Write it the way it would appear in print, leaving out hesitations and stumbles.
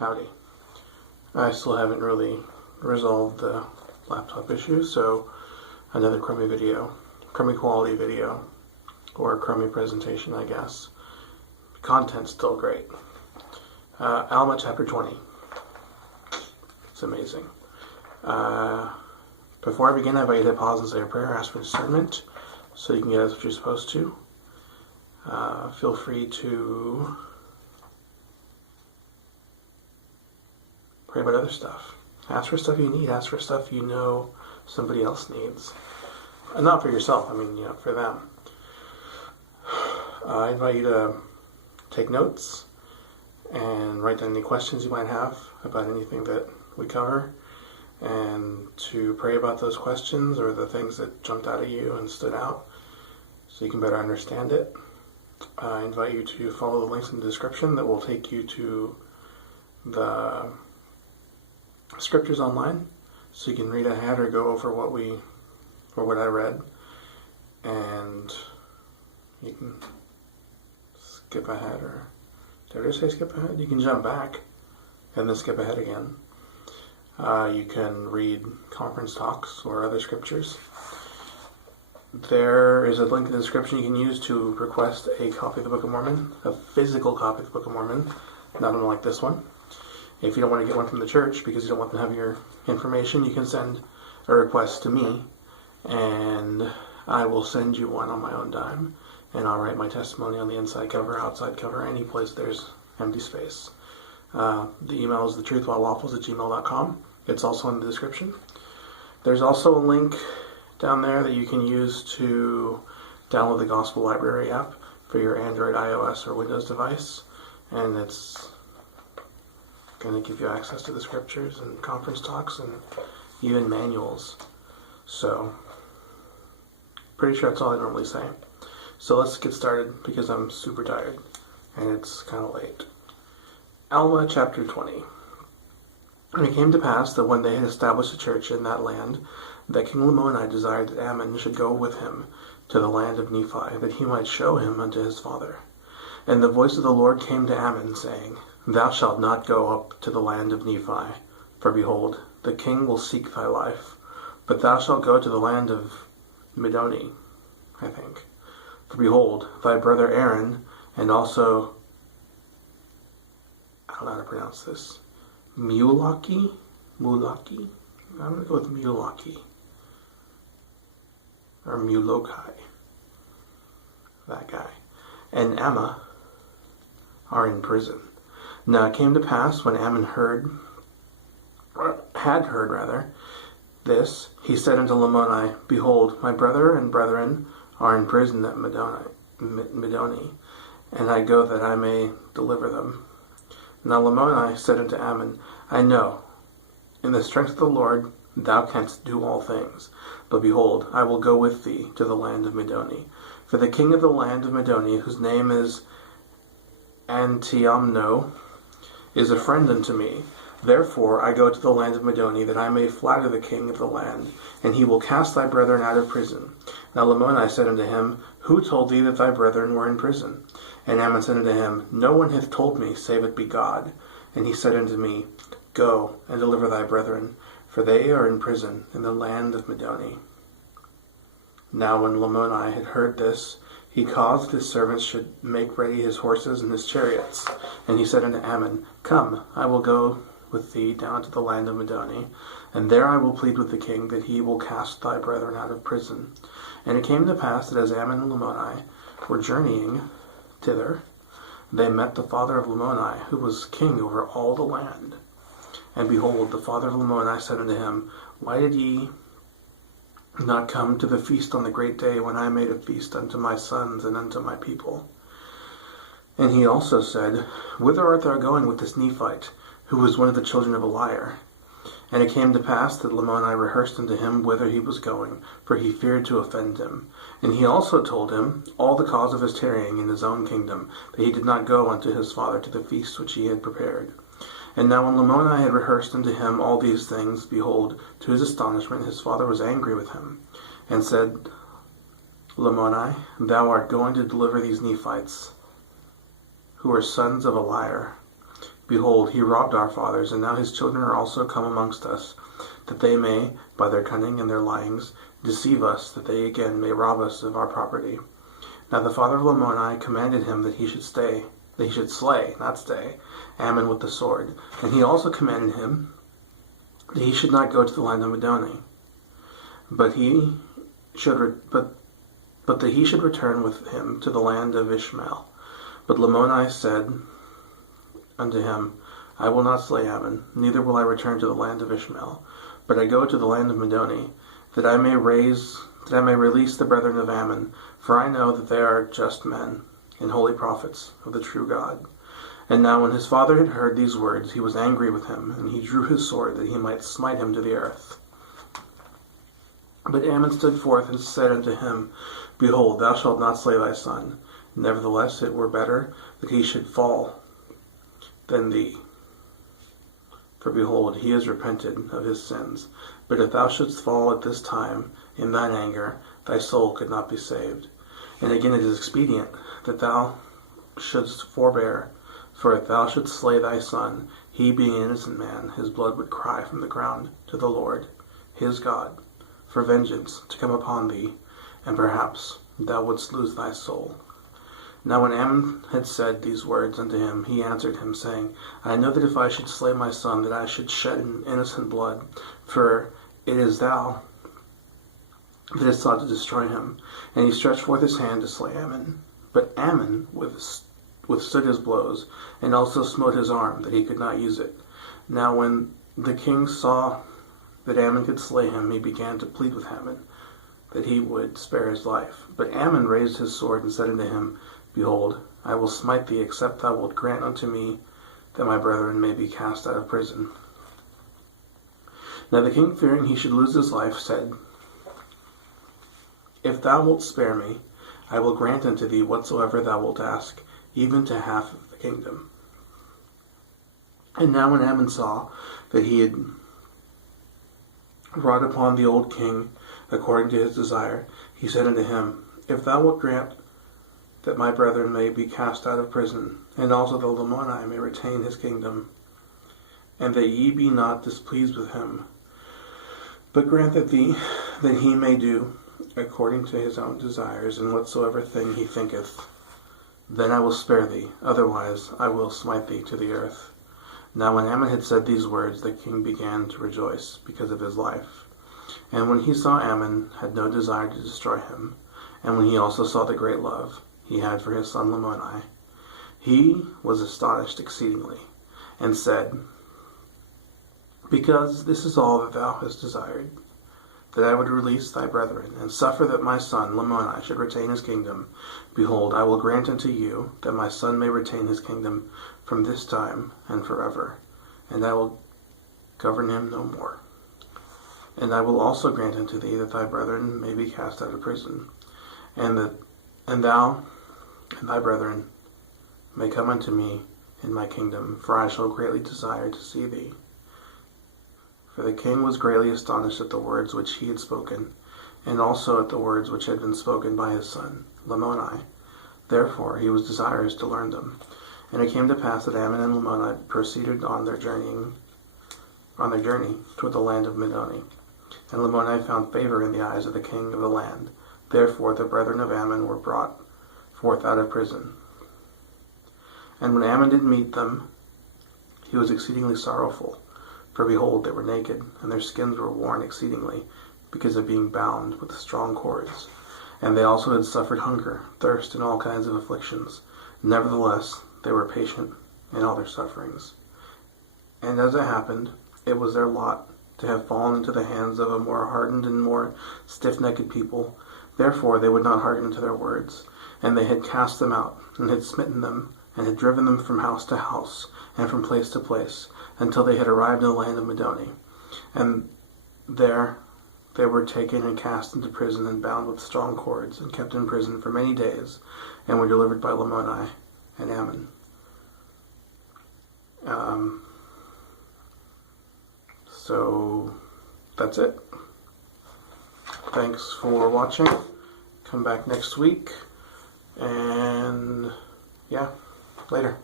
Howdy. I still haven't really resolved the laptop issue, so another crummy video, crummy quality video, or a crummy presentation, I guess. Content's still great. Alma chapter 20. It's amazing. Before I begin, I invite you to pause and say a prayer, ask for discernment, so you can get what you're supposed to. Feel free to pray about other stuff. Ask for stuff you need. Ask for stuff you know somebody else needs. And not for yourself, for them. I invite you to take notes and write down any questions you might have about anything that we cover, and to pray about those questions or the things that jumped out at you and stood out so you can better understand it. I invite you to follow the links in the description that will take you to the scriptures online, so you can read ahead or go over what I read, and you can skip ahead, or did I say skip ahead? You can jump back and then skip ahead again. You can read conference talks or other scriptures. There is a link in the description you can use to request a copy of the Book of Mormon, a physical copy of the Book of Mormon, not unlike this one. If you don't want to get one from the church because you don't want them to have your information, you can send a request to me, and I will send you one on my own dime, and I'll write my testimony on the inside cover, outside cover, any place there's empty space. The email is thetruthaboutwaffles@gmail.com. It's also in the description. There's also a link down there that you can use to download the Gospel Library app for your Android, iOS, or Windows device, and it's going to give you access to the scriptures and conference talks and even manuals. So, pretty sure that's all I normally say. So let's get started because I'm super tired and it's kind of late. Alma chapter 20. And it came to pass that when they had established a church in that land, that King Lamoni desired that Ammon should go with him to the land of Nephi, that he might show him unto his father. And the voice of the Lord came to Ammon, saying, Thou shalt not go up to the land of Nephi, for behold, the king will seek thy life. But thou shalt go to the land of Midoni, I think. For behold, thy brother Aaron, and also, I don't know how to pronounce this, Mulaki? I'm going to go with Mulaki. Or Mulokai. That guy. And Amma are in prison. Now it came to pass when Ammon had heard this, he said unto Lamoni, Behold, my brother and brethren are in prison at Midoni, and I go that I may deliver them. Now Lamoni said unto Ammon, I know, in the strength of the Lord thou canst do all things, but behold, I will go with thee to the land of Midoni. For the king of the land of Midoni, whose name is Antiomno, is a friend unto me. Therefore I go to the land of Midoni, that I may flatter the king of the land, and he will cast thy brethren out of prison. Now Lamoni said unto him, Who told thee that thy brethren were in prison? And Ammon said unto him, No one hath told me, save it be God. And he said unto me, Go and deliver thy brethren, for they are in prison in the land of Midoni. Now when Lamoni had heard this, he caused his servants should make ready his horses and his chariots. And he said unto Ammon, Come, I will go with thee down to the land of Midoni, and there I will plead with the king that he will cast thy brethren out of prison. And it came to pass that as Ammon and Lamoni were journeying thither, they met the father of Lamoni, who was king over all the land. And behold, the father of Lamoni said unto him, Why did ye not come to the feast on the great day, when I made a feast unto my sons and unto my people? And he also said, Whither art thou going with this Nephite, who was one of the children of a liar? And it came to pass that Lamoni rehearsed unto him whither he was going, for he feared to offend him. And he also told him all the cause of his tarrying in his own kingdom, that he did not go unto his father to the feast which he had prepared. And now when Lamoni had rehearsed unto him all these things, behold, to his astonishment his father was angry with him, and said, Lamoni, thou art going to deliver these Nephites, who are sons of a liar. Behold, he robbed our fathers, and now his children are also come amongst us, that they may, by their cunning and their lyings, deceive us, that they again may rob us of our property. Now the father of Lamoni commanded him that he should slay, not stay, Ammon with the sword. And he also commanded him that he should not go to the land of Middoni, but that he should return with him to the land of Ishmael. But Lamoni said unto him, I will not slay Ammon, neither will I return to the land of Ishmael, but I go to the land of Middoni, that I may release the brethren of Ammon, for I know that they are just men, and holy prophets of the true God. And now when his father had heard these words, he was angry with him, and he drew his sword, that he might smite him to the earth. But Ammon stood forth and said unto him, Behold, thou shalt not slay thy son. Nevertheless, it were better that he should fall than thee. For behold, he has repented of his sins. But if thou shouldst fall at this time in thine anger, thy soul could not be saved. And again it is expedient that thou shouldst forbear. For if thou shouldst slay thy son, he being an innocent man, his blood would cry from the ground to the Lord, his God, for vengeance to come upon thee, and perhaps thou wouldst lose thy soul. Now when Ammon had said these words unto him, he answered him, saying, I know that if I should slay my son, that I should shed an innocent blood, for it is thou that hast sought to destroy him. And he stretched forth his hand to slay Ammon. But Ammon withstood his blows, and also smote his arm, that he could not use it. Now when the king saw that Ammon could slay him, he began to plead with Ammon, that he would spare his life. But Ammon raised his sword and said unto him, Behold, I will smite thee, except thou wilt grant unto me that my brethren may be cast out of prison. Now the king, fearing he should lose his life, said, If thou wilt spare me, I will grant unto thee whatsoever thou wilt ask, even to half of the kingdom. And now when Ammon saw that he had wrought upon the old king according to his desire, he said unto him, If thou wilt grant that my brethren may be cast out of prison, and also that Lamoni may retain his kingdom, and that ye be not displeased with him, but grant that he may do according to his own desires, and whatsoever thing he thinketh, then I will spare thee, otherwise I will smite thee to the earth. Now when Ammon had said these words, the king began to rejoice because of his life. And when he saw Ammon had no desire to destroy him, and when he also saw the great love he had for his son Lamoni, he was astonished exceedingly, and said, Because this is all that thou hast desired, that I would release thy brethren, and suffer that my son Lamoni should retain his kingdom, behold, I will grant unto you that my son may retain his kingdom from this time and forever, and I will govern him no more. And I will also grant unto thee that thy brethren may be cast out of prison, and thou and thy brethren may come unto me in my kingdom, for I shall greatly desire to see thee. For the king was greatly astonished at the words which he had spoken, and also at the words which had been spoken by his son Lamoni. Therefore he was desirous to learn them. And it came to pass that Ammon and Lamoni proceeded on their journey toward the land of Middoni. And Lamoni found favor in the eyes of the king of the land. Therefore the brethren of Ammon were brought forth out of prison. And when Ammon did meet them, he was exceedingly sorrowful. For behold, they were naked, and their skins were worn exceedingly, because of being bound with strong cords. And they also had suffered hunger, thirst, and all kinds of afflictions. Nevertheless, they were patient in all their sufferings. And as it happened, it was their lot to have fallen into the hands of a more hardened and more stiff-necked people. Therefore they would not hearken to their words. And they had cast them out, and had smitten them, and had driven them from house to house, and from place to place, until they had arrived in the land of Middoni. And there they were taken and cast into prison, and bound with strong cords, and kept in prison for many days, and were delivered by Lamoni and Ammon. So that's it. Thanks for watching. Come back next week. And yeah, later.